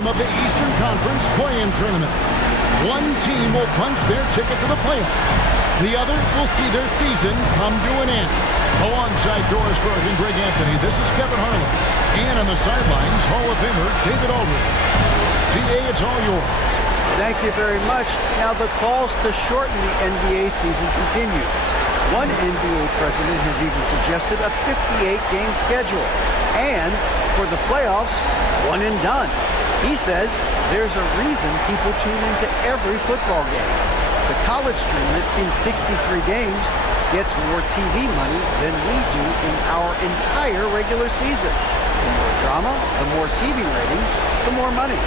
Of the Eastern Conference play-in tournament. One team will punch their ticket to the playoffs. The other will see their season come to an end. Alongside Doris Burke and Greg Anthony, this is Kevin Harlan. And on the sidelines, Hall of Famer David Aldridge. DA, it's all yours. Thank you very much. Now the calls to shorten the NBA season continue. One NBA president has even suggested a 58-game schedule. And for the playoffs, one and done. He says there's a reason people tune into every football game. The college tournament in 63 games gets more TV money than we do in our entire regular season. The more drama, the more TV ratings, the more money.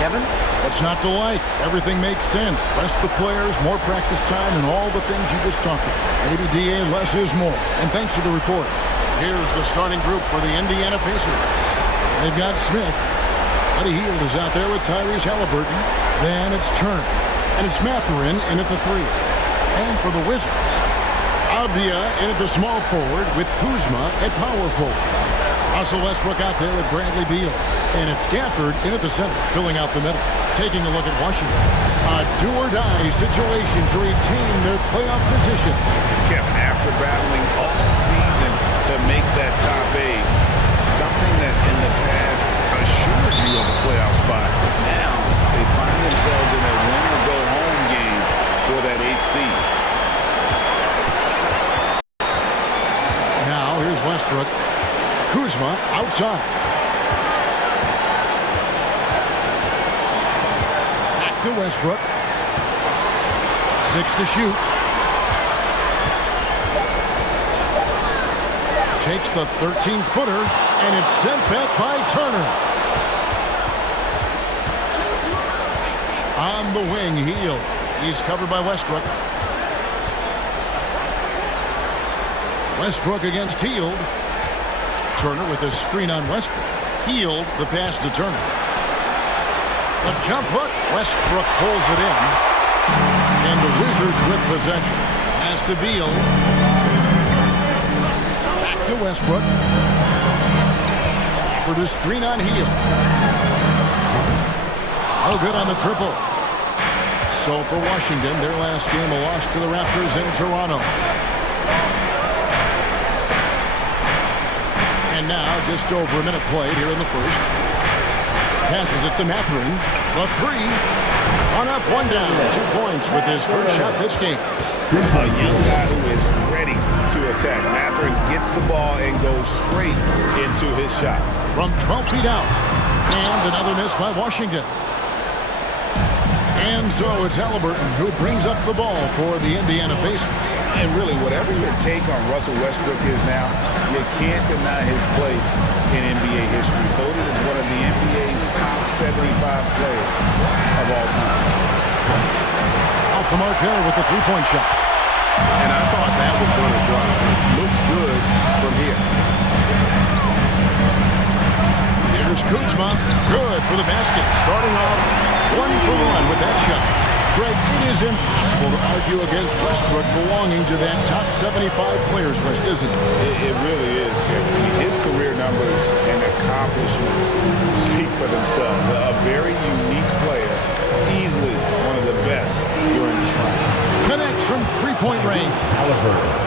Kevin? What's not to like? Everything makes sense. Rest the players, more practice time, and all the things you just talked about. Maybe DA, less is more. And thanks for the report. Here's the starting group for the Indiana Pacers. They've got Smith. Buddy Hield is out there with Tyrese Halliburton. Then it's Turner. And it's Mathurin in at the 3. And for the Wizards, Avdia in at the small forward with Kuzma at power forward. Russell Westbrook out there with Bradley Beal. And it's Gafford in at the center, filling out the middle. Taking a look at Washington. A do-or-die situation to retain their playoff position. Kevin, after battling all season to make that top 8, something that in the past assured you of a playoff spot. Now they find themselves in a win-or-go-home game for that 8th seed. Now here's Westbrook. Kuzma outside. Back to Westbrook. 6 to shoot. Takes the 13-footer, and it's sent back by Turner. On the wing, Hield. He's covered by Westbrook. Westbrook against Hield. Turner with a screen on Westbrook. Hield, the pass to Turner. The jump hook. Westbrook pulls it in. And the Wizards with possession. Pass to Beal. To Westbrook. For the screen on Hield. Oh, good on the triple. So for Washington, their last game, a loss to the Raptors in Toronto. And now, just over a minute played here in the first. Passes it to Mathurin. The 3. One up, one down. 2 points with his first shot this game. A young guy who is ready to attack. Mathurin gets the ball and goes straight into his shot. From 12 feet out. And another miss by Washington. And so it's Halliburton who brings up the ball for the Indiana Pacers. And really, whatever your take on Russell Westbrook is now, you can't deny his place in NBA history. Voted as one of the NBA's top 75 players of all time. Off the mark there with the 3-point shot. And I thought that was going to drop. It looked good from here. Here's Kuzma. Good for the basket. Starting off 1 for 1 with that shot. Greg, it is impossible to argue against Westbrook belonging to that top 75 players list, isn't it? It really is, Kevin. His career numbers and accomplishments speak for themselves. A very unique player. Easily one of the best during his prime. Connects from 3-point range.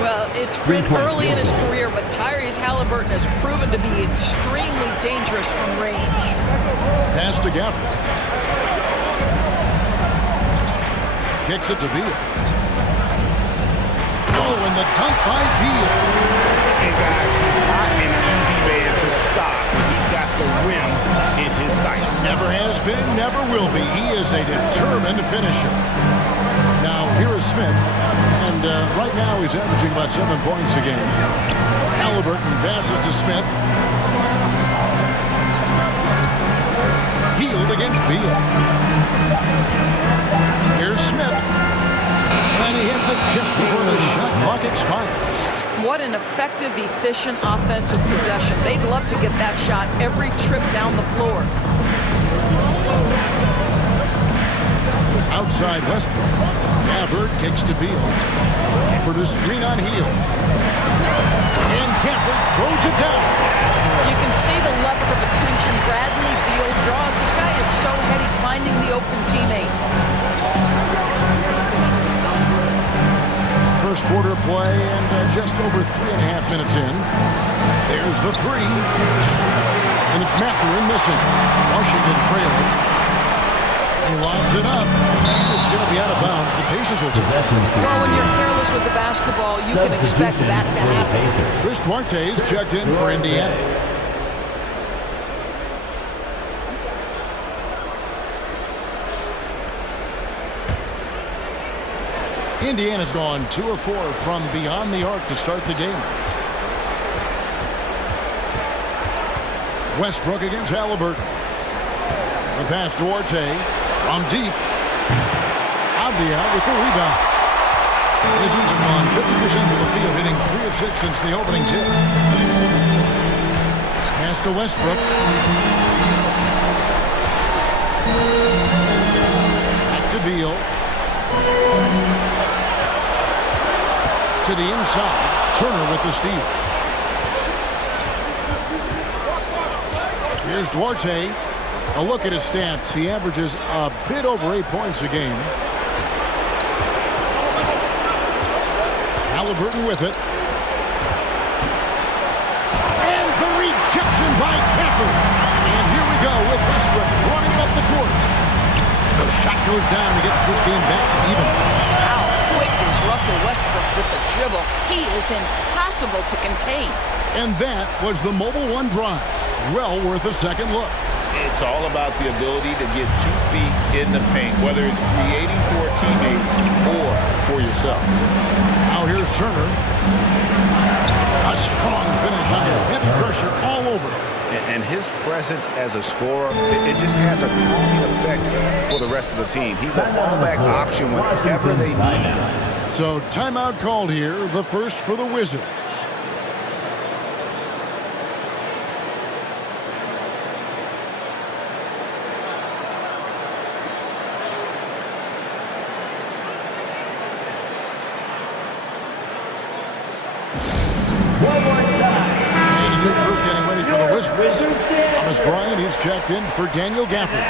Well, it's been early in his career, but Tyrese Halliburton has proven to be extremely dangerous from range. Pass to Gafford. Kicks it to Beal. Oh, and the dunk by Beal. And guys, he's not an easy man to stop. He's got the rim in his sights. Never has been, never will be. He is a determined finisher. Now, here is Smith. And right now he's averaging about 7 points a game. Halliburton passes to Smith. Hield against Beal. Here's Smith. And he hits it just before the shot clock expires. What an effective, efficient offensive possession. They'd love to get that shot every trip down the floor. Outside Westbrook. Gafford kicks to Beal. For the screen on Hield. And Gafford throws it down. You can see the level of attention Bradley Beal draws. This guy is so heady finding the open teammate. First quarter play and just over 3.5 minutes in. There's the three. And it's Mathurin missing. Washington trailing. He lobs it up. And it's going to be out of bounds. The Pacers will take it. Well, when you're careless with the basketball, you can expect that to happen. Chris Duarte is checked in for Indiana. Indiana's gone 2 of 4 from beyond the arc to start the game. Westbrook against Halliburton. The pass to Duarte from deep. Avdia with the rebound. Wizards have gone 50% of the field, hitting 3 of 6 since the opening tip. Pass to Westbrook. Back to Beal. To the inside. Turner with the steal. Here's Duarte. A look at his stats. He averages a bit over 8 points a game. Halliburton with it. And the rejection by Cather. And here we go with Westbrook running it up the court. The shot goes down and gets this game back to even. How quick is Russell Westbrook with the dribble? He is impossible to contain. And that was the Mobile One drive. Well worth a second look. It's all about the ability to get 2 feet in the paint, whether it's creating for a teammate or for yourself. Now here's Turner. A strong finish under heavy pressure all over. And his presence as a scorer, it just has a calming effect for the rest of the team. He's a fallback option whenever they need him. So timeout called here, the first for the Wizards. Thomas Bryant is checked in for Daniel Gafford.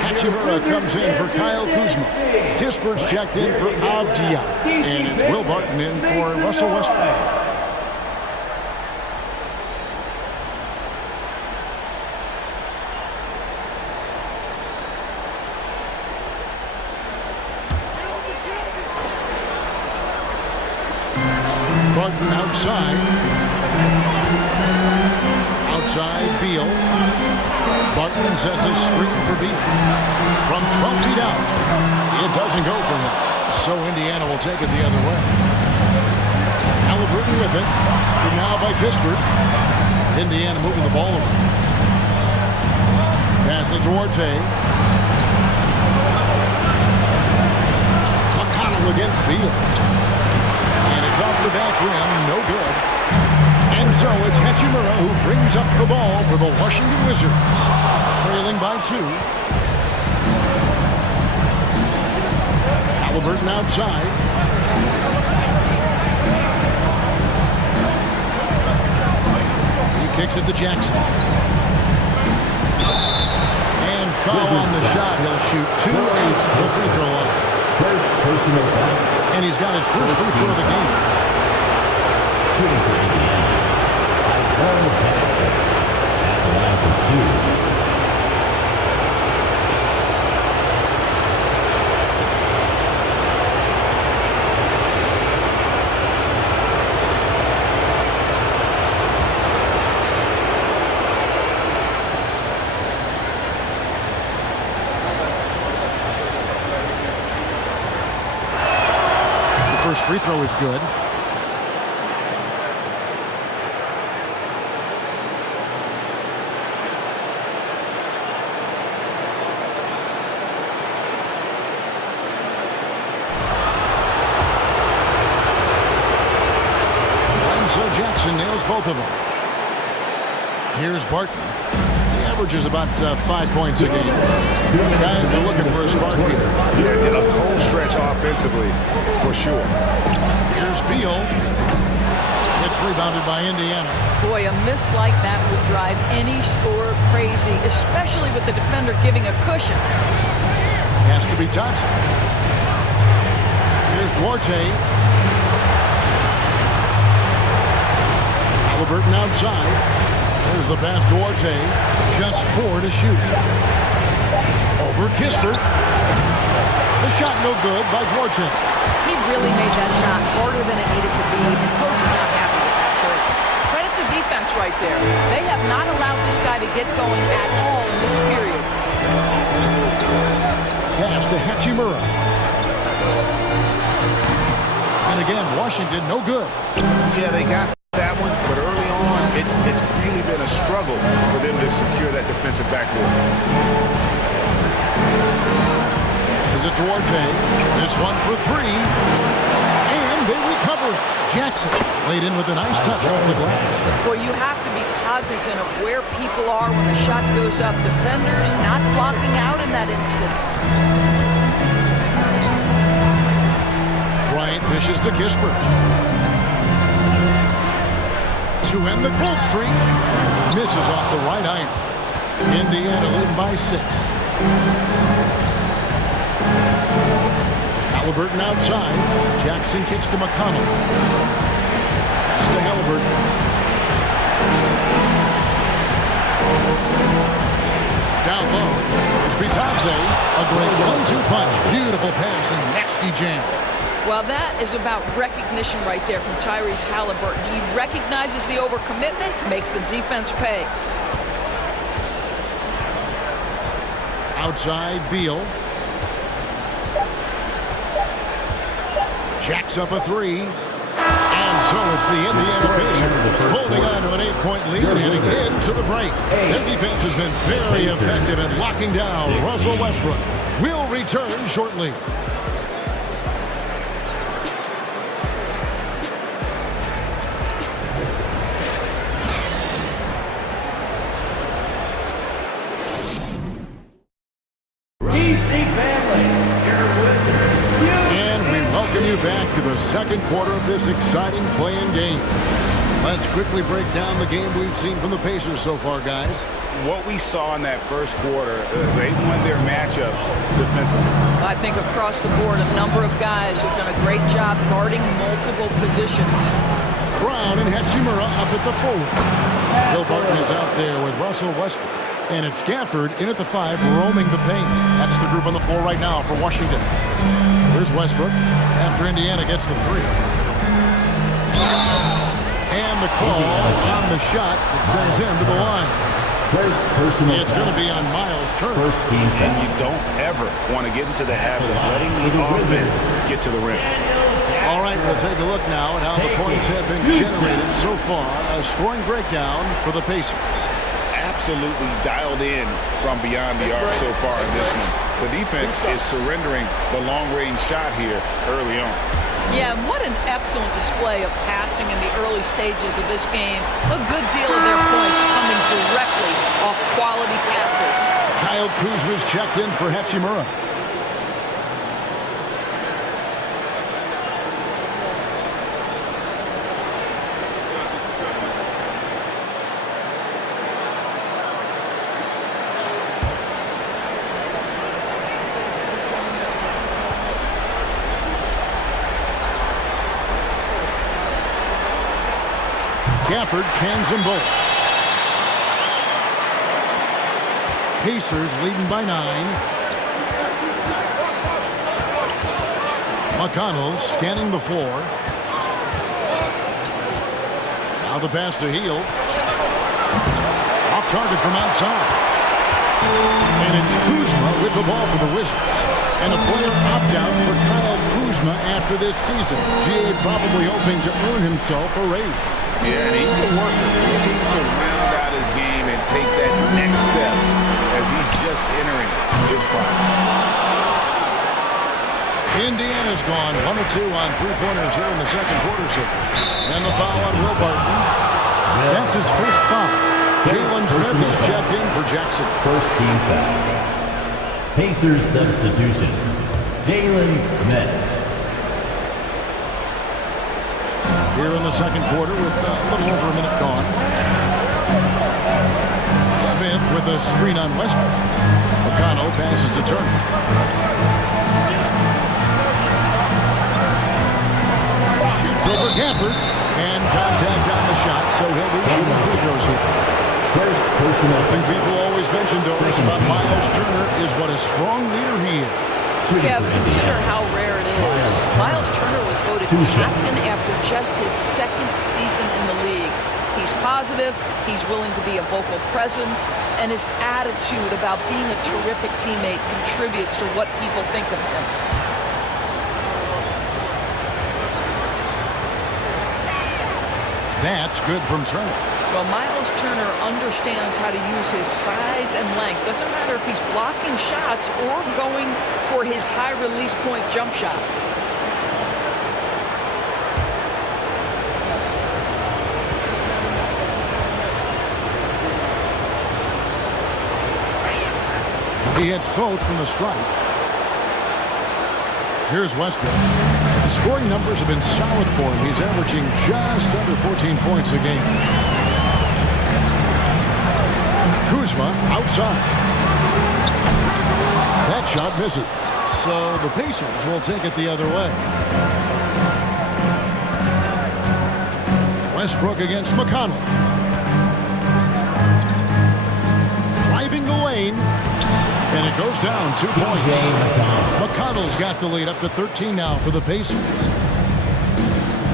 Hachimura comes in for Kyle Kuzma. Kispert's checked in for Avdia. And it's Will Barton in for Russell Westbrook. Barton outside. Outside Beal. Barton sets a screen for Beal. From 12 feet out. It doesn't go for him. So Indiana will take it the other way. Halliburton with it. And now by Kispert. Indiana moving the ball away. Passes to Duarte. McConnell against Beal. And it's off the back rim. No good. And so it's Hachimura who brings up the ball for the Washington Wizards. Trailing by 2. Halliburton outside. He kicks it to Jackson. And foul on the shot. He'll shoot 2 at the free throw line. First personal foul. And he's got his first free throw of the game. Shooting for Indiana. Jackson at the line for 2. The first free throw is good. Jackson nails both of them. Here's Barton. He averages about 5 points a game. Guys are looking for a spark here. Yeah, did a cold stretch offensively, for sure. Here's Beal. It's rebounded by Indiana. Boy, a miss like that will drive any scorer crazy, especially with the defender giving a cushion. Has to be touched. Here's Duarte. Halliburton outside. There's the pass to Duarte. Just 4 to shoot. Over Kispert. The shot no good by Duarte. He really made that shot harder than it needed to be, and coach is not happy with that choice. Credit the defense right there. They have not allowed this guy to get going at all in this period. Pass to Hachimura. And again, Washington no good. Yeah, they got that one, but early on, it's really been a struggle for them to secure that defensive backboard. This is a Duarte. This one for 3. And they recover it. Jackson laid in with a nice touch off the glass. Boy, you have to be cognizant of where people are when the shot goes up. Defenders not blocking out in that instance. Bryant dishes to Kispert. To end the cold streak. Misses off the right iron. Indiana leading by 6. Halliburton outside. Jackson kicks to McConnell. Pass to Halliburton. Down low. There's Bitadze. A great 1-2 punch. Beautiful pass and nasty jam. Well, that is about recognition right there from Tyrese Halliburton. He recognizes the overcommitment, makes the defense pay. Outside, Beal. Jacks up a 3. And so it's the Indiana Pacers holding on to an 8-point lead and heading into the break. Their defense has been very effective at locking down Russell Westbrook. We'll return shortly. Back to the second quarter of this exciting play-in game. Let's quickly break down the game we've seen from the Pacers so far, guys. What we saw in that first quarter, they won their matchups defensively. I think across the board, a number of guys who've done a great job guarding multiple positions. Brown and Hachimura up at the forward. Bill Barton is out there with Russell Westbrook. And it's Gafford in at the 5, roaming the paint. That's the group on the floor right now for Washington. Here's Westbrook after Indiana gets the 3. And the call on the shot that sends him to the line. It's going to be on Miles Turner. And you don't ever want to get into the habit of letting the offense get to the rim. All right, we'll take a look now at how the points have been generated so far. A scoring breakdown for the Pacers. Absolutely dialed in from beyond the arc so far in this one. The defense is surrendering the long-range shot here early on. Yeah, and what an excellent display of passing in the early stages of this game. A good deal of their points coming directly off quality passes. Kyle Kuzma's checked in for Hachimura. Gafford cans them both. Pacers leading by 9. McConnell scanning the floor. Now the pass to Hield. Off target from outside. And it's Kuzma with the ball for the Wizards. And a player opt-out for Kyle Kuzma after this season. GA probably hoping to earn himself a raise. Yeah, and he's a worker looking to round out his game and take that next step as he's just entering his prime. Indiana's gone 1 of 2 on three-pointers here in the second quarter so far. And the foul on Will Barton. That's his first foul. Jalen Smith is checked in for Jackson. First team foul. Pacers substitution. Jalen Smith. here in the second quarter with a little over a minute gone. Smith with a screen on Westbrook. McConnell passes to Turner. Shoots over Gafford. And contact on the shot, so he'll be shooting free throws here. First personal. Something people always mention, Doris, about Miles Turner is what a strong leader he is. Yeah, consider how rare it is. Miles Turner was voted captain after just his second season in the league. He's positive, he's willing to be a vocal presence, and his attitude about being a terrific teammate contributes to what people think of him. That's good from Turner. Well, Miles Turner understands how to use his size and length. Doesn't matter if he's blocking shots or going for his high release point jump shot. He hits both from the stripe. Here's Westbrook. The scoring numbers have been solid for him. He's averaging just under 14 points a game. Kuzma outside. That shot misses. So the Pacers will take it the other way. Westbrook against McConnell. Driving the lane. And it goes down 2 points. McConnell's got the lead up to 13 now for the Pacers.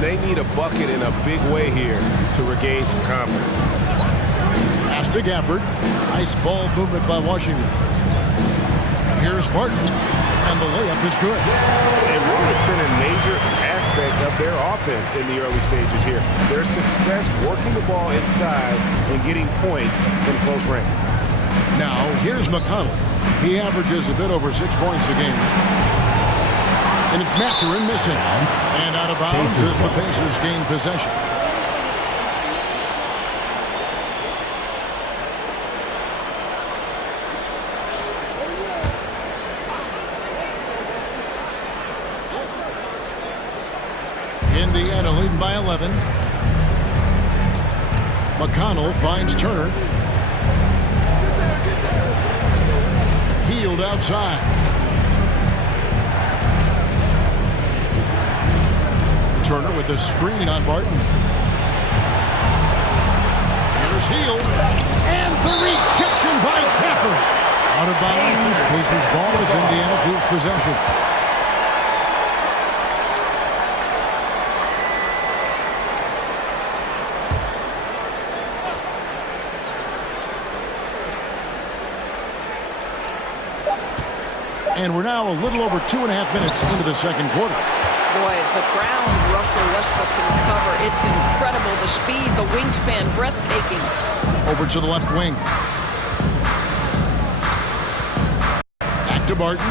They need a bucket in a big way here to regain some confidence. Pass to Gafford. Nice ball movement by Washington. Here's Barton. And the layup is good. And really, it's been a major aspect of their offense in the early stages here. Their success working the ball inside and getting points from close range. Now, here's McConnell. He averages a bit over 6 points a game. And it's Mathurin missing. And out of bounds as the Pacers gain possession. Indiana leading by 11. McConnell finds Turner. Healed outside. Turner with a screen on Barton. Here's Healed. And the rejection by Gafford. Out of bounds. Pacers ball as Indiana keeps possession. And we're now a little over 2.5 minutes into the second quarter. Boy, the ground Russell Westbrook can cover, it's incredible. The speed, the wingspan, breathtaking. Over to the left wing. Back to Barton.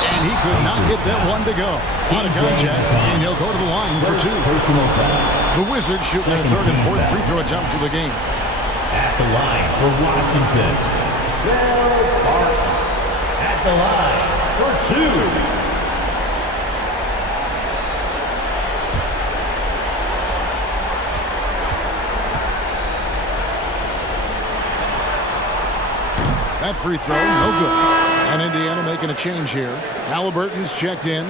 And he could not get that one to go. Out of contact, and he'll go to the line for two. The Wizards shooting their third and fourth free throw attempts of the game. At the line for Washington, at the line for two. That free throw, no good. And Indiana making a change here. Halliburton's checked in.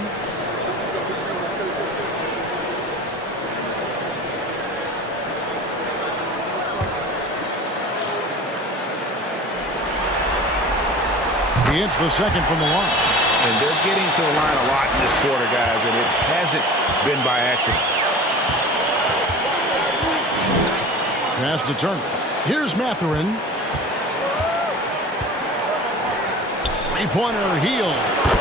He hits the second from the line. And they're getting to the line a lot in this quarter, guys, and it hasn't been by accident. Pass to Turner. Here's Mathurin. Three-pointer, Healed.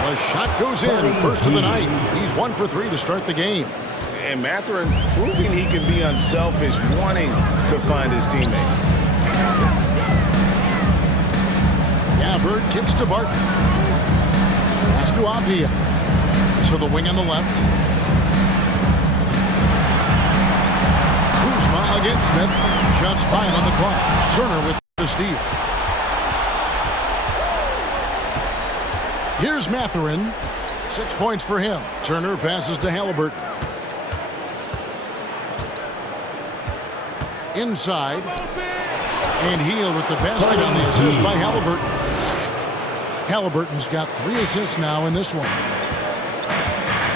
The shot goes in. First of the night. He's 1 for 3 to start the game. And Mathurin proving he can be unselfish, wanting to find his teammate. Gafford kicks to Barton. Pass to Avdia. To the wing on the left. Kuzma against Smith. Just 5 on the clock. Turner with the steal. Here's Mathurin. 6 points for him. Turner passes to Halliburton. Inside. And Heel with the basket on the assist by Halliburton. Halliburton's got 3 assists now in this one.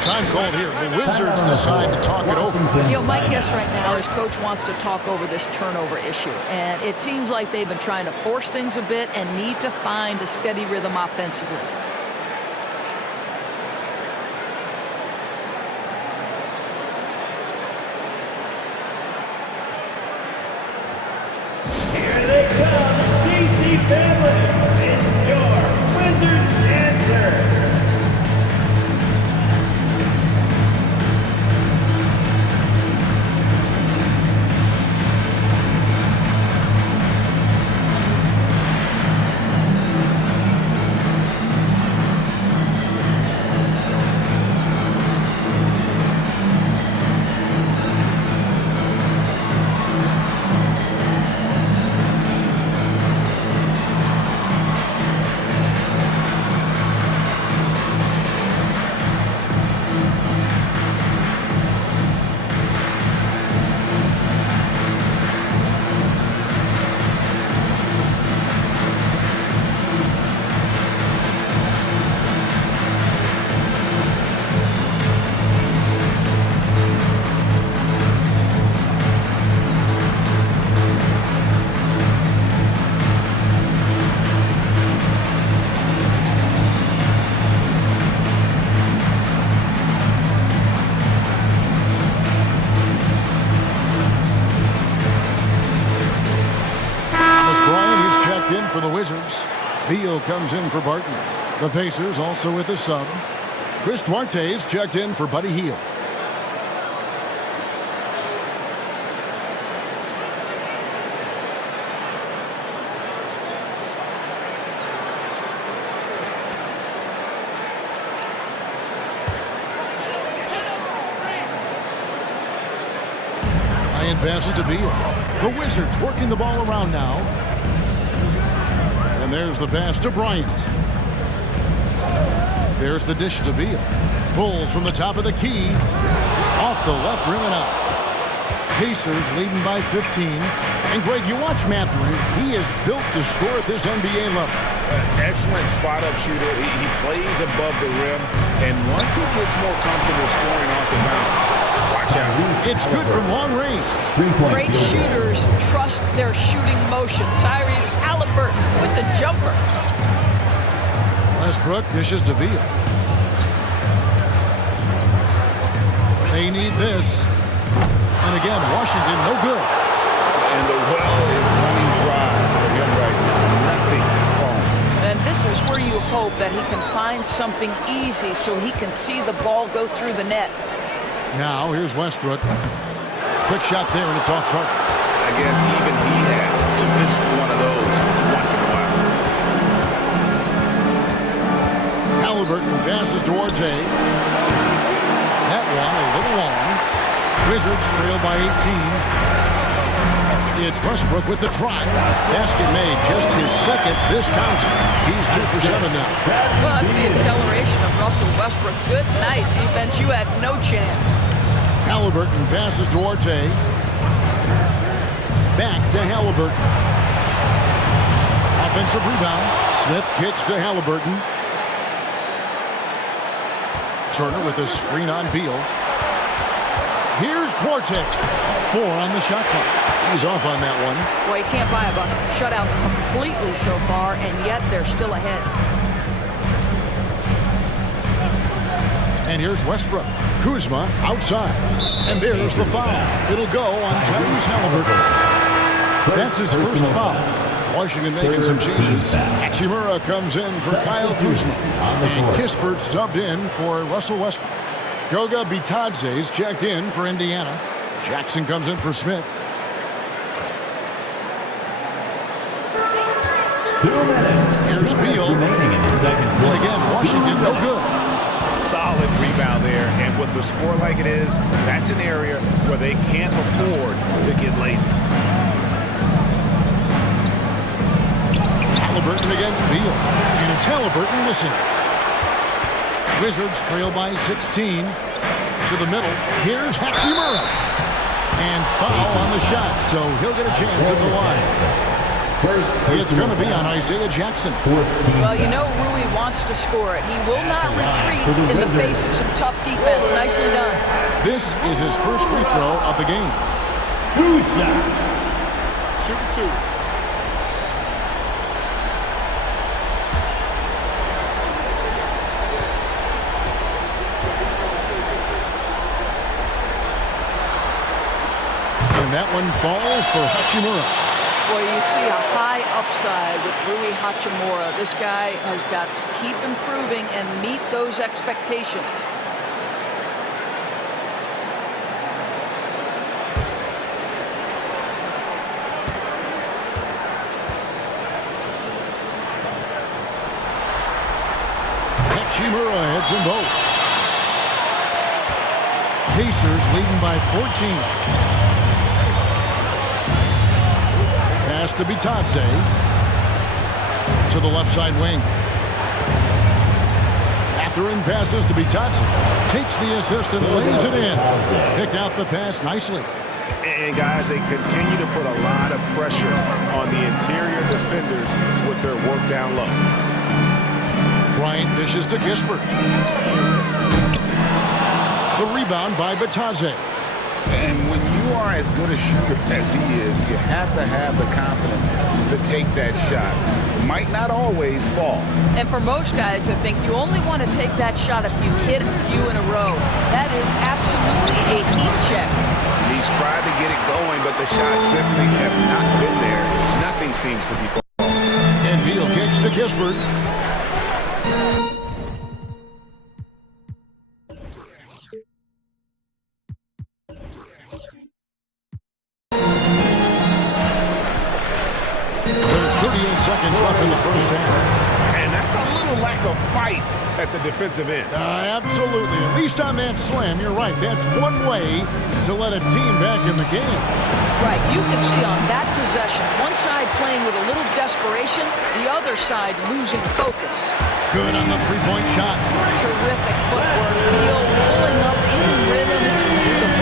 Time called here. The Wizards decide to talk it over. My guess right now is Coach wants to talk over this turnover issue. And it seems like they've been trying to force things a bit and need to find a steady rhythm offensively. Here they come, DC family. It's your Wizards answer. For the Wizards. Beal comes in for Barton. The Pacers also with a sub. Chris Duarte's checked in for Buddy Hield. Ryan passes to Beal. The Wizards working the ball around now. And there's the pass to Bryant. There's the dish to Beal. Pulls from the top of the key. Off the left rim and out. Pacers leading by 15. And Greg, you watch Mathurin. He is built to score at this NBA level. Excellent spot-up shooter. He plays above the rim. And once he gets more comfortable scoring off the bounce, watch out. It's good from long range. Great shooters trust their shooting motion. Tyrese Halliburton with the jumper. Westbrook dishes to Beal. They need this. And again, Washington, no good. And the well is running dry for him right now. Nothing falling. And this is where you hope that he can find something easy so he can see the ball go through the net. Now, here's Westbrook. Quick shot there, and it's off target. I guess even he has to miss one of those once in a while. Halliburton passes to Orte. That one a little long. Wizards trail by 18. It's Westbrook with the drive. Basket made, just his second. This counts. He's 2 for 7 now. Well, that's the acceleration of Russell Westbrook. Good night, defense. You had no chance. Halliburton passes to Orte. Back to Halliburton. Offensive rebound. Smith kicks to Halliburton. Turner with a screen on Beal. Here's Duarte. 4 on the shot clock. He's off on that one. Boy, you can't buy a shutout completely so far, and yet they're still ahead. And here's Westbrook. Kuzma outside. And there's the foul. It'll go on Tyrese Halliburton. That's his first foul. Washington making some changes. Hachimura comes in for Kyle Kuzma. And Kispert subbed in for Russell Westbrook. Goga Bitadze's checked in for Indiana. Jackson comes in for Smith. 2 minutes. Here's Beal. Remaining in the second quarter. And again, Washington no good. Solid rebound there, and with the score like it is, that's an area where they can't afford to get lazy. Halliburton against Beal. And it's Halliburton missing. Wizards trail by 16. To the middle. Here's Hachimura. And foul on the shot, so he'll get a chance at the line. It's going to be on Isaiah Jackson. Well, you know Rui wants to score it. He will not retreat in the face of some tough defense. Nicely done. This is his first free throw of the game. Shooting 2. And that one falls for Hachimura. Boy, you see a high upside with Rui Hachimura. This guy has got to keep improving and meet those expectations. Hachimura hits them both. Pacers leading by 14. Pass to Bitadze. To the left side wing. Catherine passes to Bitadze. Takes the assist and lays it in. Picked out the pass nicely. And guys, they continue to put a lot of pressure on the interior defenders with their work down low. Bryant dishes to Kispert. The rebound by Bitadze. And when you are as good a shooter as he is, you have to have the confidence to take that shot. It might not always fall. And for most guys, I think you only want to take that shot if you hit a few in a row. That is absolutely a heat check. He's tried to get it going, but the shots simply have not been there. Nothing seems to be falling. And Beal kicks to Kispert. Seconds left in the first half. And that's a little lack of fight at the defensive end. Absolutely. At least on that slam, you're right. That's one way to let a team back in the game. Right. You can see on that possession, one side playing with a little desperation, the other side losing focus. Good on the three-point shot. Terrific footwork. Beal pulling up in rhythm. It's beautiful.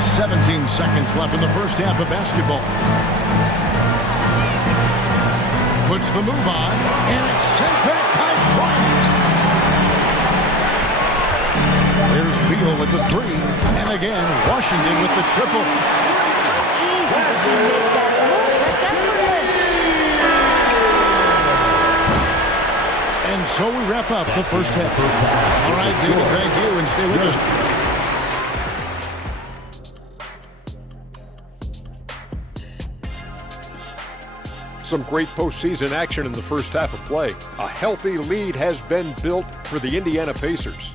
17 seconds left in the first half of basketball. Puts the move on, and it's sent back by Bryant. There's Beal with the three, and again, Washington with the triple. How easy does he make that look? That's effortless. And so we wrap up the first half. All right, David, thank you, and stay with us. Some great postseason action in the first half of play. A healthy lead has been built for the Indiana Pacers.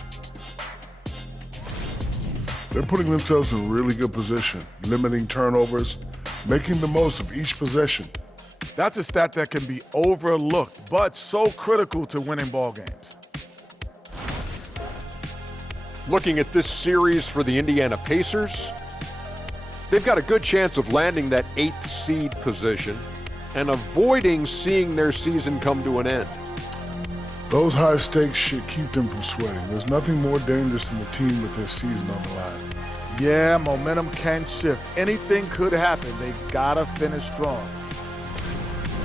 They're putting themselves in really good position, limiting turnovers, making the most of each possession. That's a stat that can be overlooked, but so critical to winning ball games. Looking at this series for the Indiana Pacers, they've got a good chance of landing that 8th seed position and avoiding seeing their season come to an end. Those high stakes should keep them from sweating. There's nothing more dangerous than a team with their season on the line. Yeah, momentum can shift. Anything could happen. They gotta finish strong.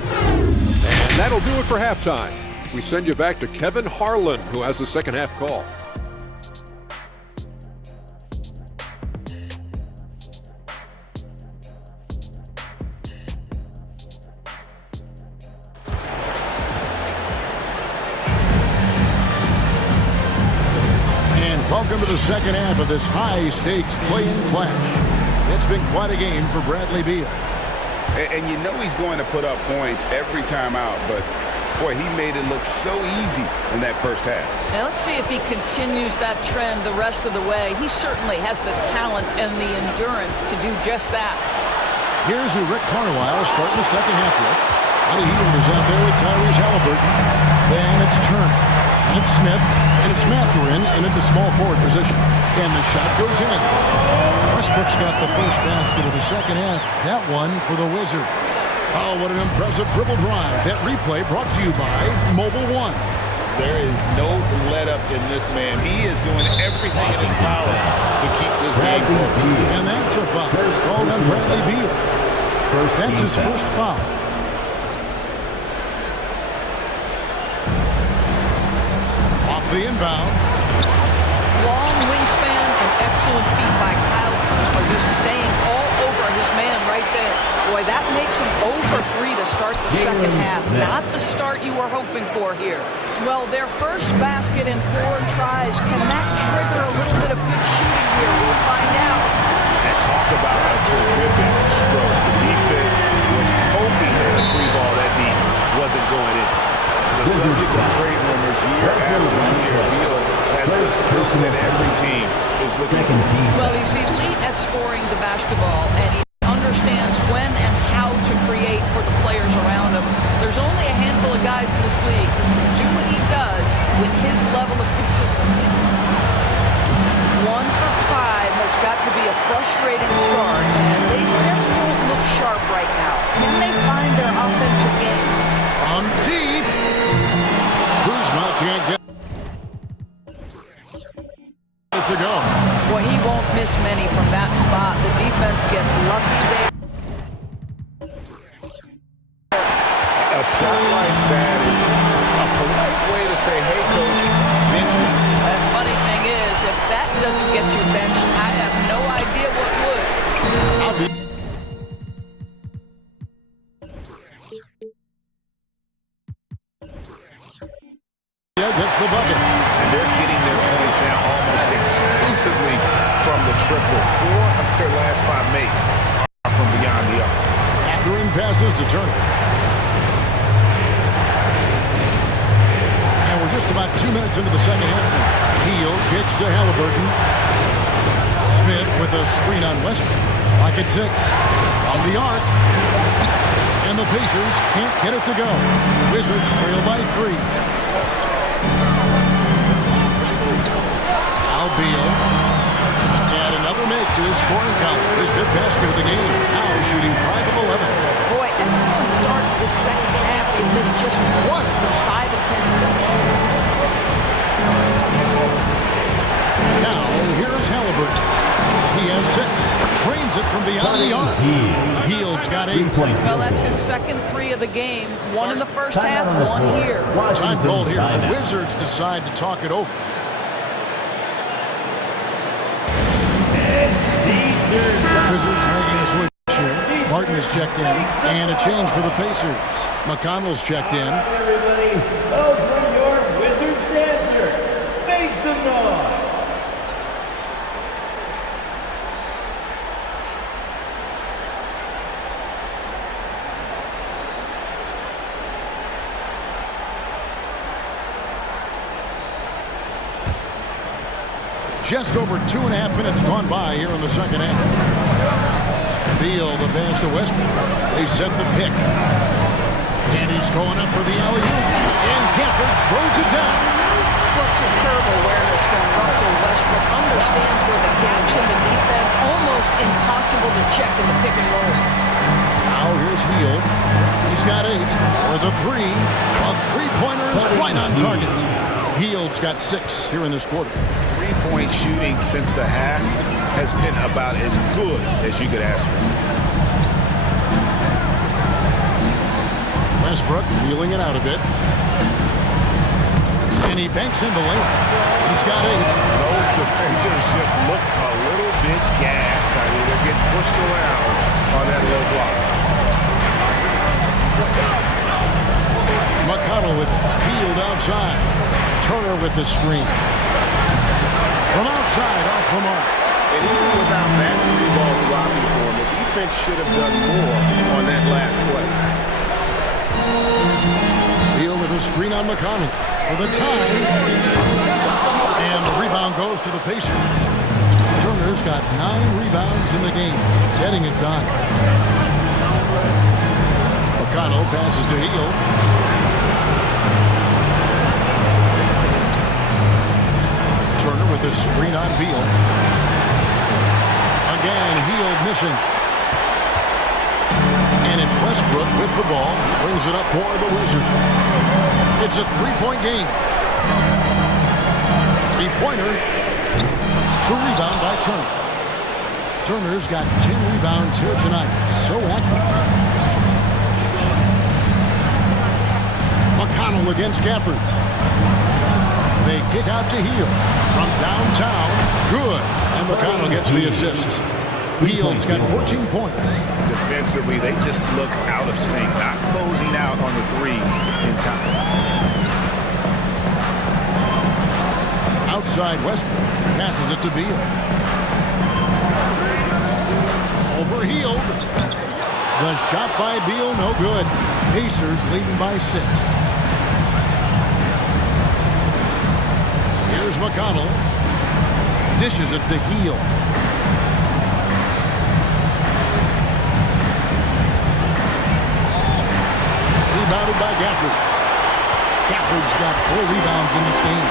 And that'll do it for halftime. We send you back to Kevin Harlan, who has the second half call. Welcome to the second half of this high-stakes play-in clash. It's been quite a game for Bradley Beal. And you know he's going to put up points every time out, but boy, he made it look so easy in that first half. Now let's see if he continues that trend the rest of the way. He certainly has the talent and the endurance to do just that. Here's who Rick Carlisle starting the second half with. Buddy Hield is out there with Tyrese Halliburton. Then it's Turner. And it's Smith. And it's Mathurin in at the small forward position. And the shot goes in. Westbrook's got the first basket of the second half. That one for the Wizards. Oh, what an impressive dribble drive. That replay brought to you by Mobile One. There is no let-up in this man. He is doing everything in his power to keep this game close. And that's a foul. Called on Bradley Beal. That's his first foul. Off the inbound. Long wingspan and excellent feet by Kyle Kuzma, just staying all over his man right there. Boy, that makes him 0 for 3 to start the second half. Not the start you were hoping for here. Well, their first basket in 4 tries. Can that trigger a little bit of good shooting here? We'll find out. And talk about a terrific stroke. The defense was hoping that a 3-ball that deep wasn't going in. The subject of trade rumors year after year. Beal has the skill set every team is looking for. Well, he's elite at scoring the basketball, and he understands when and how to create for the players around him. There's only a handful of guys in this league who can do what he does with his level of consistency. 1 for 5 has got to be a frustrating start, and they just don't look sharp right now. Can they find their offensive game? On deep. Kuzma can't get it to go. Boy, he won't miss many from that spot. The defense gets lucky there. A shot like that is a polite way to say, hey, coach, bench me. The funny thing is, if that doesn't get you benched, I have no idea what would. Yeah, gets the bucket. And they're getting their points now almost exclusively from the triple. 4 of their last 5 makes are from beyond the arc. Throwing passes to Turner. And we're just about 2 minutes into the second half now. Heel kicks to Halliburton. Smith with a screen on Westbrook. Clock at 6. From the arc. And the Pacers can't get it to go. Wizards trail by 3. Beal. And another make to his scoring count. His 5th basket of the game. Now shooting 5 of 11. Boy, excellent start to the second half. They missed just once in 5 attempts. Now, here's Halliburton. He has 6. Trains it from beyond the arc. Hield's got 8. Well, that's his second 3 of the game. 1 in the first half, 1 here. Time called here. The Wizards decide to talk it over. Wizards making a switch here. Martin has checked in. And a change for the Pacers. McConnell's checked in. Everybody, those were your Wizards dancers. Make some noise. Just over 2.5 minutes gone by here in the second half. Beal, the pass to Westbrook. They set the pick. And he's going up for the alley-oop. And Gafford throws it down. Well, superb awareness from Russell Westbrook. Understands where the gaps in the defense. Almost impossible to check in the pick and roll. Now here's Hield. He's got 8. For the 3. A three-pointer is right on target. Hield's got 6 here in this quarter. 3-point shooting since the half has been about as good as you could ask for. Westbrook feeling it out a bit. And he banks in the lane. He's got 8. Those defenders just look a little bit gassed. I mean, they're getting pushed around on that low block. McConnell with Hield outside. Turner with the screen. From outside, off the mark. And even without that 3-ball dropping for him, the defense should have done more on that last play. Beal with a screen on McConnell for the tie. And the rebound goes to the Pacers. Turner's got 9 rebounds in the game, getting it done. McConnell passes to Hield. Turner with a screen on Beal. Again, Hield missing. And it's Westbrook Westbrook with the ball. Brings it up for the Wizards. It's a three-point game. Three-pointer. The rebound by Turner. Turner's got 10 rebounds here tonight. So active. McConnell against Gafford. They kick out to Hield. From downtown. Good. And McConnell gets the assist. Hield's got 14 points. Defensively, they just look out of sync, not closing out on the threes in time. Outside Westbrook. Passes it to Beal. Over Hield. The shot by Beal, no good. Pacers leading by 6. Here's McConnell. Dishes it to Hield. Rebounded by Gafford. Gafford's got 4 rebounds in this game.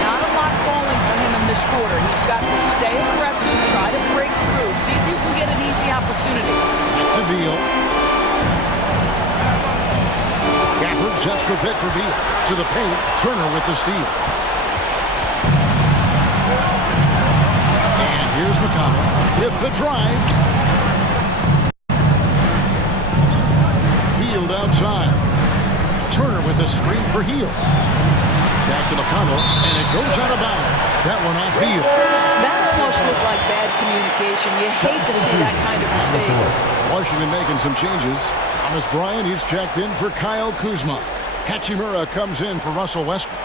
Not a lot falling for him in this quarter. He's got to stay aggressive, try to break through, see if you can get an easy opportunity. Back to Beal. Gafford sets the pick for Beal. To the paint, Turner with the steal. And here's McConnell with the drive. Hield outside. Turner with the screen for Hield. Back to McConnell, and it goes out of bounds. That one off Hield. That almost looked like bad communication. You hate to see that kind of mistake. Washington making some changes. Thomas Bryant, he's checked in for Kyle Kuzma. Hachimura comes in for Russell Westbrook.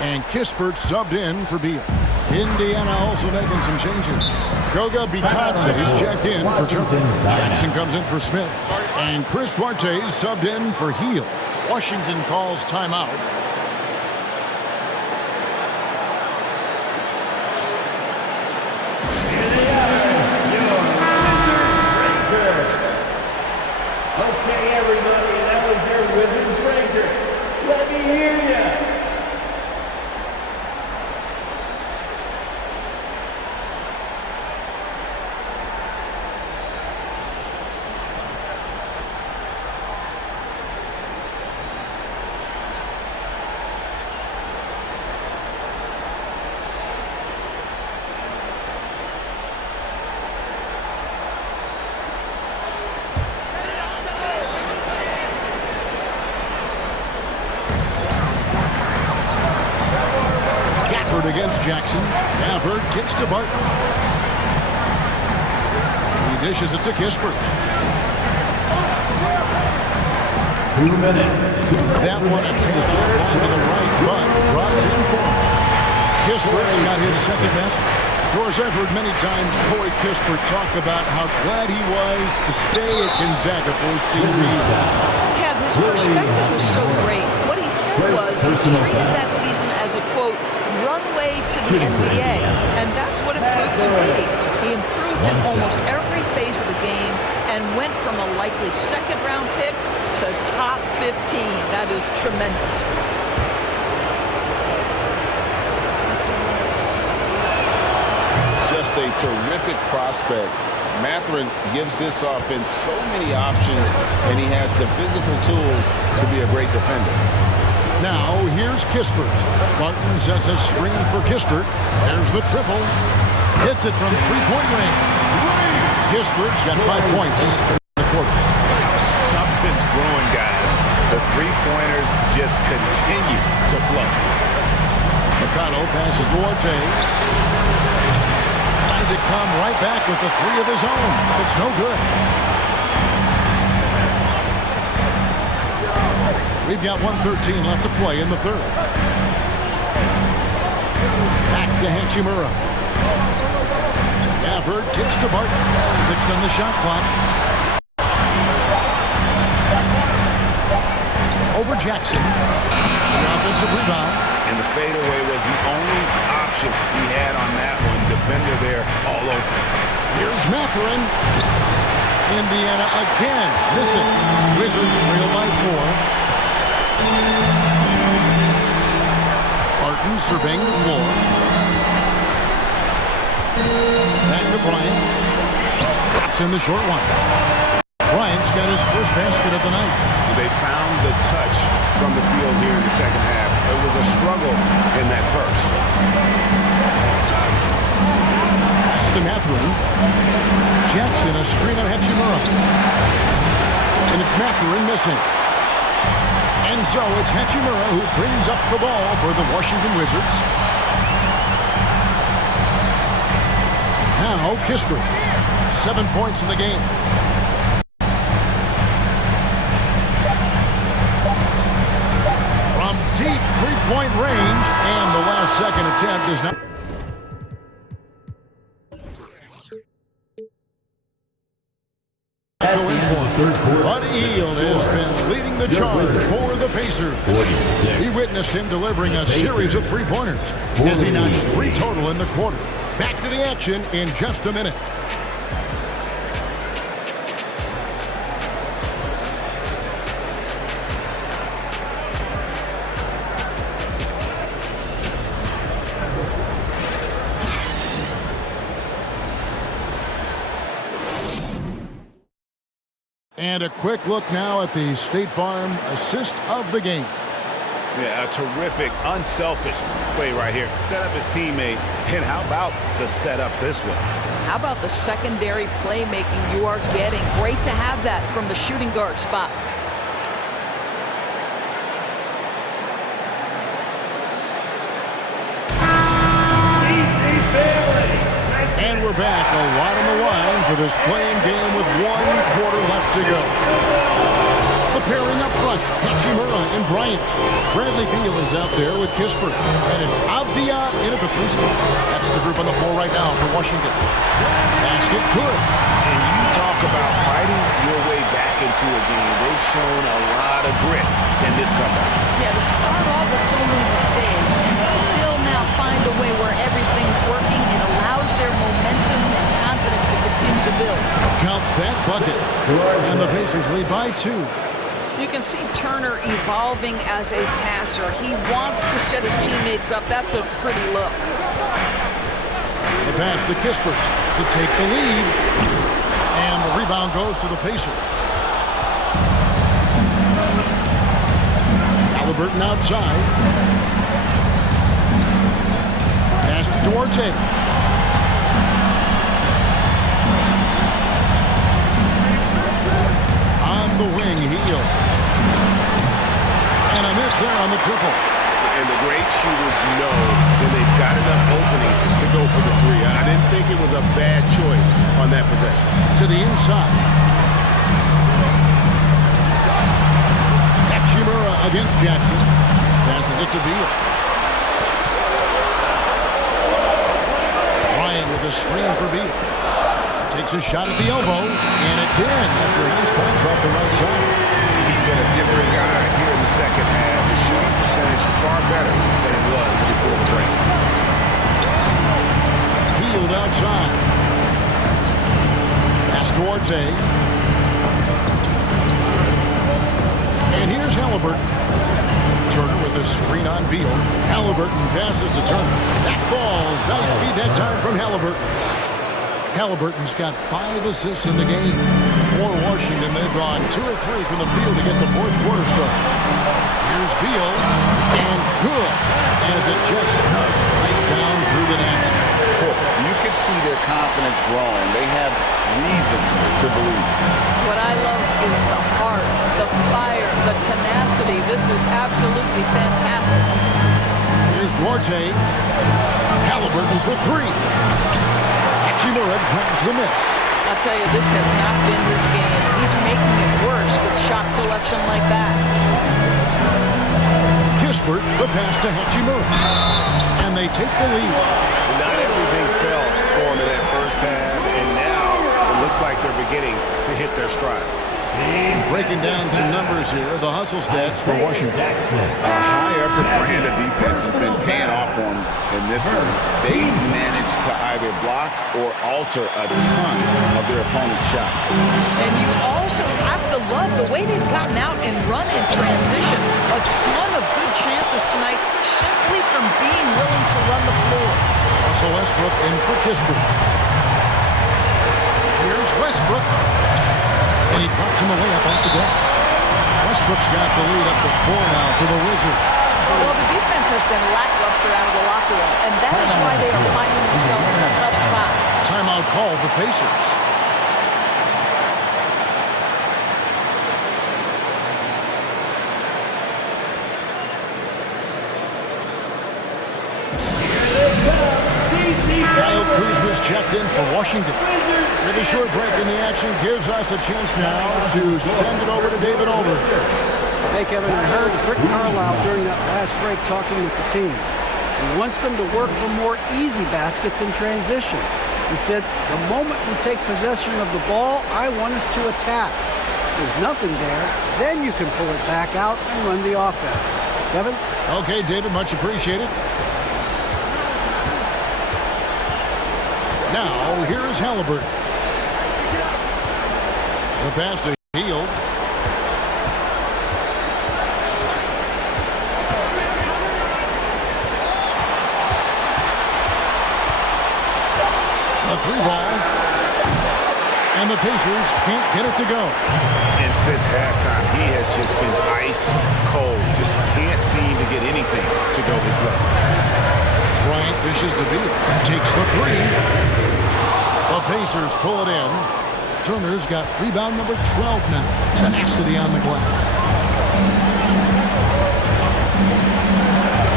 And Kispert subbed in for Beal. Indiana also making some changes. Goga Bitadze is checked in for Turner. Jackson comes in for Smith. And Chris Duarte is subbed in for Hield. Washington calls timeout. Here they are, your Wizards Breaker. Okay, everybody, that was your Wizards Breaker. Let me hear ya. Against Jackson. Gafford kicks to Barton. He dishes it to Kispert. 2 minutes. That one a tap off to the right, but drops in for him. Kispert's got his second best. Of course, I've heard many times Corey Kispert talk about how glad he was to stay at Gonzaga for his senior year. Kev, his perspective was so great. What he said was he treated that season as a, quote, runway to the NBA, and that's what it proved to be. He improved in almost every phase of the game and went from a likely second-round pick to top 15. That is tremendous. Just a terrific prospect. Mathurin gives this offense so many options, and he has the physical tools to be a great defender. Now, here's Kispert. Barton sets a screen for Kispert. There's the triple. Hits it from three-point range. Kispert's got 5 points in the quarter. Something's brewing, guys. The three-pointers just continue to flow. McConnell passes Duarte. Trying to come right back with the three of his own. It's no good. We've got 1:13 left to play in the third. Back to Hachimura. Gafford kicks to Barton. 6 on the shot clock. Over Jackson. The offensive rebound. And the fadeaway was the only option he had on that one. Defender there all over. Here's Mathurin. Indiana again. Listen, Wizards trail by 4. Barton surveying the floor. Back to Bryant. That's in the short one. Bryant's got his first first basket of the night. They found the touch from the field here in the second half. It was a struggle in that first. Pass to Mathurin. Jackson, a screen on Hachimura. And it's Mathurin missing. And so it's Hachimura who brings up the ball for the Washington Wizards. Now Kispert, 7 points in the game. From deep three-point range, and the last second attempt is not. Buddy Hield has been leading the charge for the Pacers. We witnessed him delivering a series of three-pointers as he notched 3 total in the quarter. Back to the action in just a minute. And a quick look now at the State Farm assist of the game. Yeah, a terrific, unselfish play right here. Set up his teammate, and how about the setup this one? How about the secondary playmaking you are getting? Great to have that from the shooting guard spot. And we're back, a lot on the line for this playing game with 1 quarter left to go. The pairing up front, Hachimura and Bryant. Bradley Beal is out there with Kispert. And it's Avdia in at the 3 spot. That's the group on the floor right now for Washington. Basket good. And you talk about fighting your way back into a game. They've shown a lot of grit in this comeback. Yeah, to start off with so many mistakes and still now find a way where everything's working, it allows their momentum and confidence to continue to build. Count that bucket. And the Pacers lead by 2. You can see Turner evolving as a passer. He wants to set his teammates up. That's a pretty look. The pass to Kispert to take the lead. And the rebound goes to the Pacers. Halliburton outside. Pass to Duarte. On the wing, Hield. And a miss there on the triple. And the great shooters know when they've got enough opening to go for the 3. I didn't think it was a bad choice on that possession. To the inside. Hachimura against Jackson. Passes it to Beal. Ryan with a screen for Beal. Takes a shot at the elbow, and it's in after a nice bounce off the right side. He's been a different guy here in the second half. His shooting percentage far better than it was before the break. Hield outside. Pass towards A. And here's Halliburton. Turner with a screen on Beal. Halliburton passes to Turner. That falls. Nice feed that time from Halliburton. Halliburton's got 5 assists in the game. For Washington, they've gone 2 or 3 from the field to get the 4th quarter started. Here's Beal, and good, as it just snugs right down through the net. You can see their confidence growing. They have reason to believe. What I love is the heart, the fire, the tenacity. This is absolutely fantastic. Here's Duarte. Halliburton for 3. Hachimura grabs the miss. I'll tell you, this has not been his game. He's making it worse with shot selection like that. Kispert, the pass to Hachimura. And they take the lead. Not everything fell for them in that first half, and now it looks like they're beginning to hit their stride. Breaking down some numbers here, the hustle stats for Washington. A high-effort brand of defense has been paying off for them in this one. They managed to either block or alter a ton of their opponent's shots. And you also have to love the way they've gotten out and run in transition. A ton of good chances tonight simply from being willing to run the floor. Russell Westbrook in for Kispert. Here's Westbrook. And he drops him the way up off the glass. Westbrook's got the lead up to 4 now for the Wizards. Well, the defense has been lackluster out of the locker room, and that is why they are finding themselves in a tough spot. Timeout called the Pacers. Kyle Kuzma's checked in for Washington. With a short break in the action gives us a chance now to send it over to David Aldridge. Hey, Kevin, I heard Rick Carlisle during that last break talking with the team. He wants them to work for more easy baskets in transition. He said, the moment we take possession of the ball, I want us to attack. If there's nothing there, then you can pull it back out and run the offense. Kevin? Okay, David, much appreciated. Now, here is Halliburton. The pass to Hield. A 3-ball. And the Pacers can't get it to go. And since halftime, he has just been ice cold. Just can't seem to get anything to go his way. Bryant dishes to Beal. Takes the 3. The Pacers pull it in. Turner's got rebound number 12 now. Tenacity on the glass.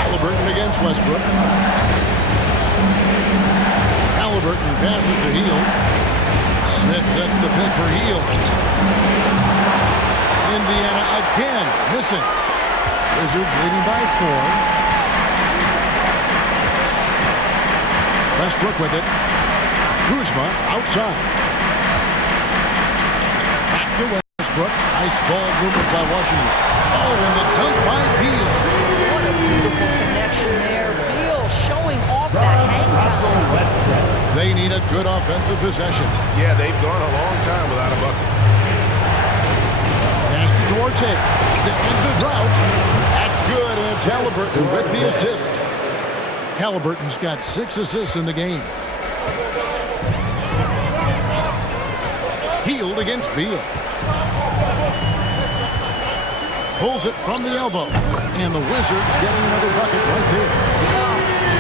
Halliburton against Westbrook. Halliburton passes to Hield. Smith sets the pick for Hield. Indiana again missing. Wizards leading by 4. Westbrook with it. Kuzma outside. Back to Westbrook. Nice ball movement by Washington. Oh, and the dunk by Beal. What a beautiful connection there. Beal showing off that hang time. They need a good offensive possession. Yeah, they've gone a long time without a bucket. Pass to Duarte. To end the drought. That's good, and it's Halliburton with the assist. Halliburton's got 6 assists in the game. Hield against Beal. Pulls it from the elbow. And the Wizards getting another bucket right there.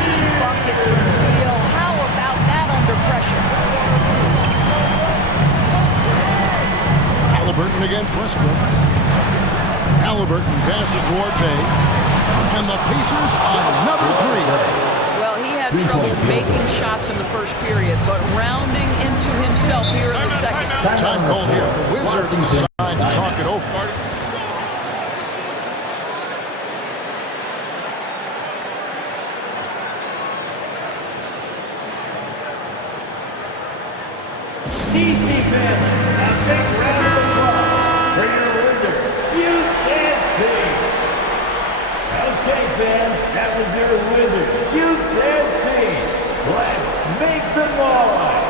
Key bucket from Beal. How about that under pressure? Halliburton against Westbrook. Halliburton passes Duarte. And the Pacers another 3. Well, he had trouble making shots in the first period, but rounding into himself here in the second. Time called here. The Wizards decide to talk it over. DC fans, a big round of applause for your Wizards Youth Dance Team. Okay, fans, that was your Wizards Youth Dance Team. Let's make some noise.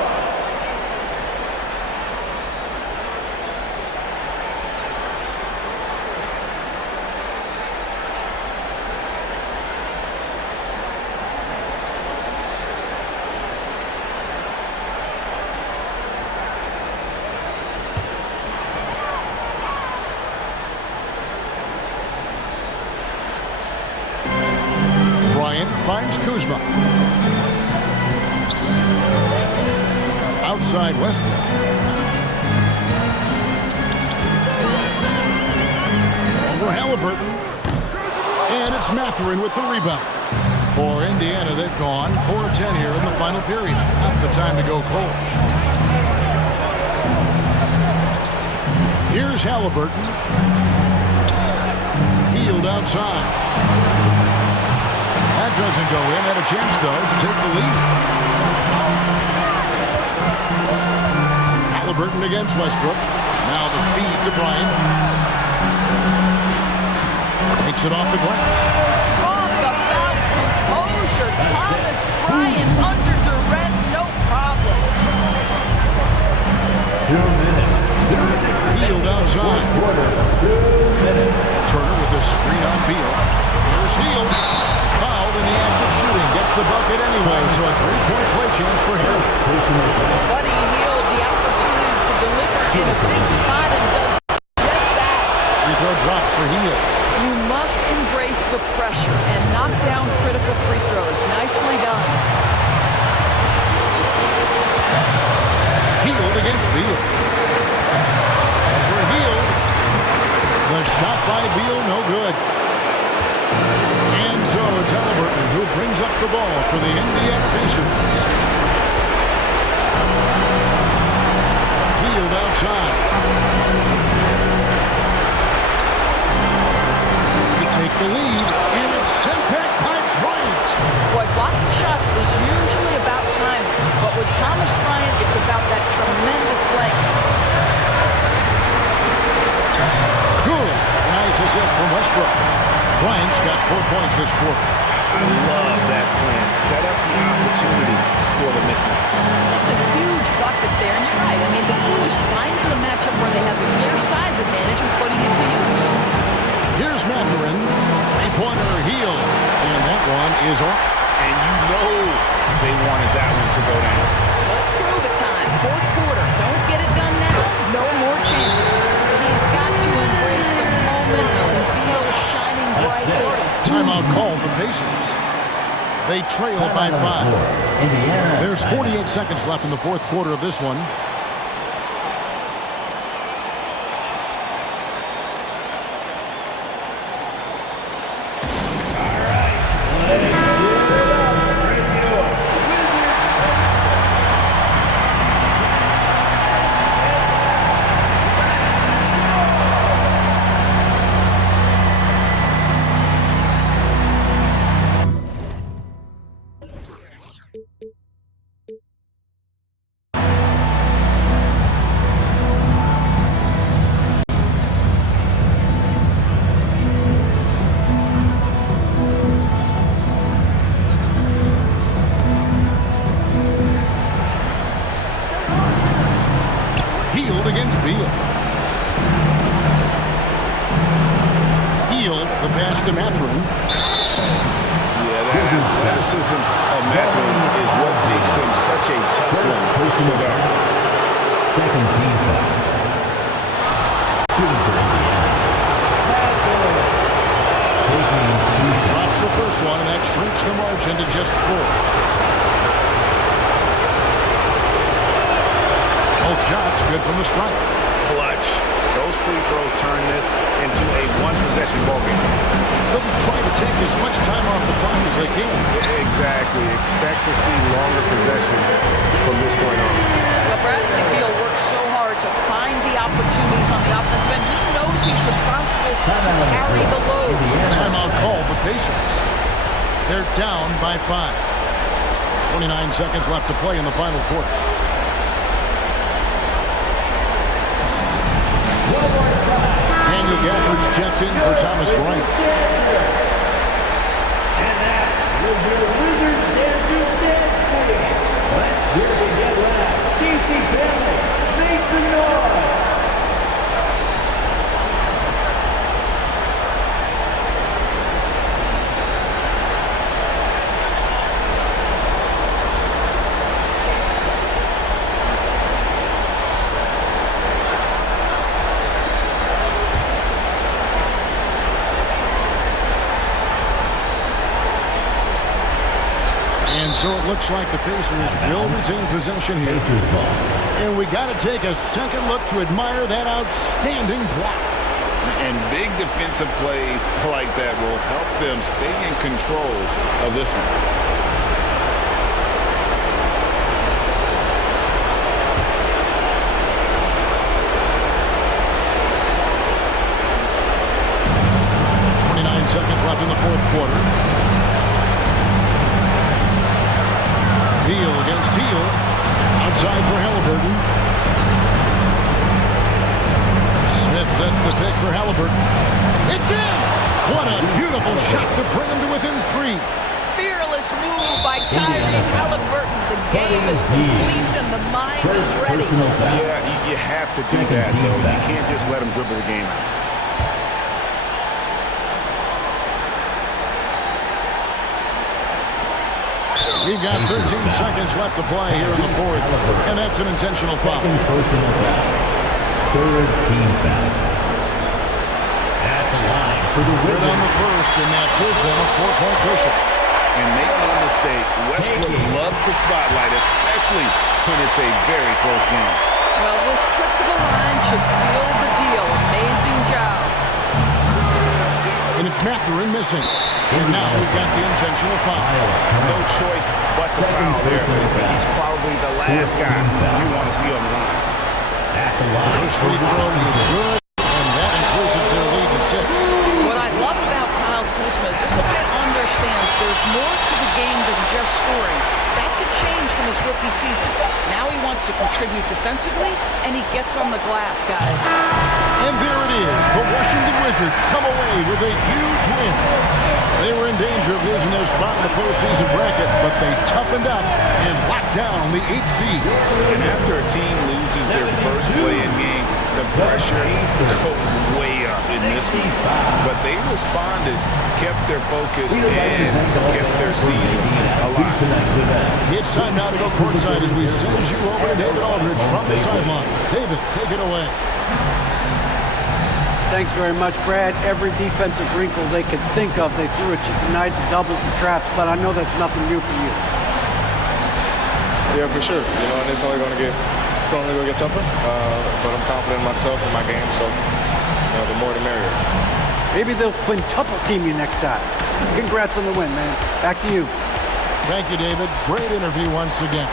Bryant finds Kuzma. Outside Westbrook. Over Halliburton. And it's Mathurin with the rebound. For Indiana, they've gone 4 of 10 here in the final period. Not the time to go cold. Here's Halliburton. Hield outside. That doesn't go in. Had a chance, though, to take the lead. Halliburton against Westbrook. Now the feed to Bryant. Takes it off the glass. Talk about composure. Thomas Bryant under duress, no problem. 2 minutes. Hield outside. 2 minutes. Turner with the screen on Beal. Here's Hield. Fouled in the act of shooting. Gets the bucket anyway, so a 3-point play chance for him. Buddy Hield, the opportunity to deliver in a big spot and does just that. Free throw drops for Hield. You must embrace the pressure and knock down critical free throws. Nicely done. Hield against Beal. For Hield. The shot by Beal, no good. And so it's Halliburton who brings up the ball for the Indiana Pacers. Hield outside. To take the lead, and it's sent back by Bryant. Boy, blocking shots is usually about timing, but with Thomas Bryant, it's about that tremendous length. Good. Nice assist from Westbrook. Bryant's got 4 points this quarter. I love that plan. Set up the opportunity for the mismatch. Just a huge bucket there, and you're right. I mean, the key was finding the matchup where they have the clear size advantage and putting it to use. Here's Mathurin. Three-pointer Hield. And that one is off. And you know they wanted that one to go down. Let's prove it time. Fourth quarter. Don't get it done now. No more chances. He's got to embrace the moment and Beal shining brightly. Timeout called the Pacers. They trail by 5. There's 48 seconds left in the fourth quarter of this one. Against Beal. Hield, the pass to Mathurin. Yeah, that athleticism of Mathurin is what makes him such a tough one to guard. Second team foul. Shooting for Indiana. Drops the first one, and that shrinks the margin to just 4. Both shots good from the stripe. Clutch. Those free throws turn this into a one-possession ballgame. They'll try to take as much time off the clock as they can. Exactly. Expect to see longer possessions from this point on. Well, Bradley Beal works so hard to find the opportunities on the offensive end. He knows he's responsible to carry the load. Timeout called the Pacers. They're down by 5. 29 seconds left to play in the final quarter. Daniel Gafford's checked in for Thomas Bryant. And that was your Wizards Dancers Dancing. Let's hear it get loud. DC family, make some noise. And so it looks like the Pacers will retain possession here. And we got to take a second look to admire that outstanding block. And big defensive plays like that will help them stay in control of this one. Seconds left in the fourth quarter. Beal against Hield. Outside for Halliburton. Smith sets the pick for Halliburton. It's in! What a beautiful shot to bring him to within 3. Fearless move by Tyrese Halliburton. The game is complete and the mind is ready. Yeah, you have to do that, though. You can't just let him dribble the game out. We've got 13 seconds left to play here in the fourth, and that's an intentional foul. third team foul. At the line for the Right on Wizards. the first, and that gives them a 4-point cushion. And make no mistake, Westbrook loves the spotlight, especially when it's a very close game. Well, this trip to the line should seal the deal. Amazing job. And it's Mathurin missing. And now we've got the intentional foul. No choice but to foul there. He's probably the last guy you want to see on the line. At the line. First free throw is good, and that increases their lead to 6. What I love about Kyle Kuzma is this guy understands there's more to the game than just scoring. That's a change from his rookie season. Now he wants to contribute defensively, and he gets on the glass, guys. And there it is. The Washington Wizards come away with a huge win. They were in danger of losing their spot in the postseason bracket, but they toughened up and locked down the 8th seed. And after a team loses their first play-in game, the pressure goes way up in this one. But they responded, kept their focus, and kept their season alive. It's time now to go courtside as we send you over to David Aldridge from the sideline. David, take it away. Thanks very much, Brad. Every defensive wrinkle they could think of, they threw at you tonight, the doubles, the traps, but I know that's nothing new for you. Yeah, for sure. And it's only going to get tougher. But I'm confident in myself and my game, so the more the merrier. Maybe they'll quintuple team you next time. Congrats on the win, man. Back to you. Thank you, David. Great interview once again.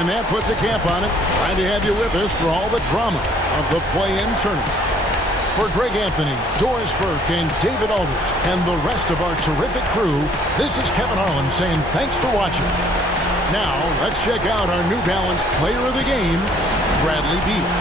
And that puts a cap on it. Glad to have you with us for all the drama of the play-in tournament. For Greg Anthony, Doris Burke, and David Aldridge, and the rest of our terrific crew, this is Kevin Harlan saying thanks for watching. Now, let's check out our New Balance Player of the Game, Bradley Beal.